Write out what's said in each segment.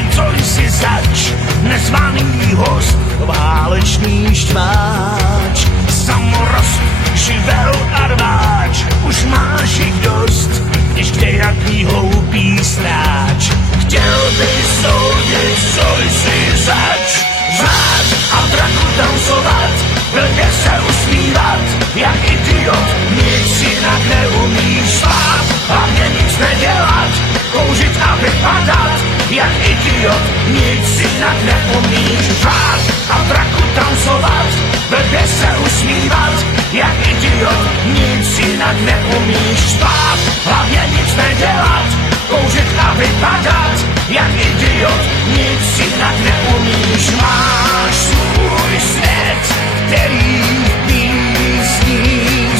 ty, co jsi zač, nezvaný host, válečný štváč. Samorost, živel a rváč, už máš jich dost, když kdejaký hloupý sráč. Chtěl by soudit, co jsi zač, řád a draku tancovat, blbě se usmívat, jak idiot, nic jinak neumíš spát, hlavně nic nedělat, kouřit a vypadat, jak idiot, nic jinak neumíš řád a draku tancovat, blbě se usmívat, jak idiot, nic jinak neumíš spát, hlavně nic nedělat, kouřit a vypadat, jak idiot, nic jinak neumíš. Máš svůj svět, který v písních zní.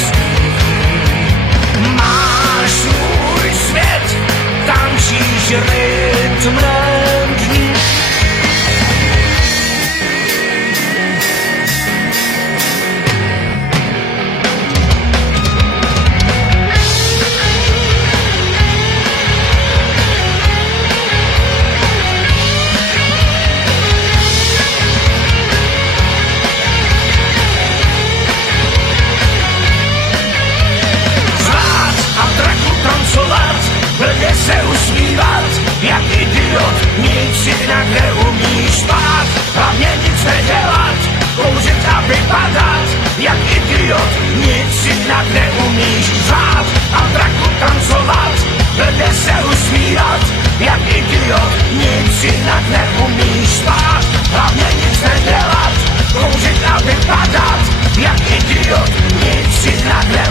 Máš svůj svět, tančíš rytmem dní. Blbě se usmívat, jak idiot, nic jinak neumíš spát, hlavně nic nedělat, kouřit a vypadat, jak idiot, nic jinak neumíš řád a draku tancovat, blbě se usmívat, jak idiot, nic jinak neumíš spát, hlavně nic nedělat, kouřit a vypadat, jak idiot, nic jinak neumíš.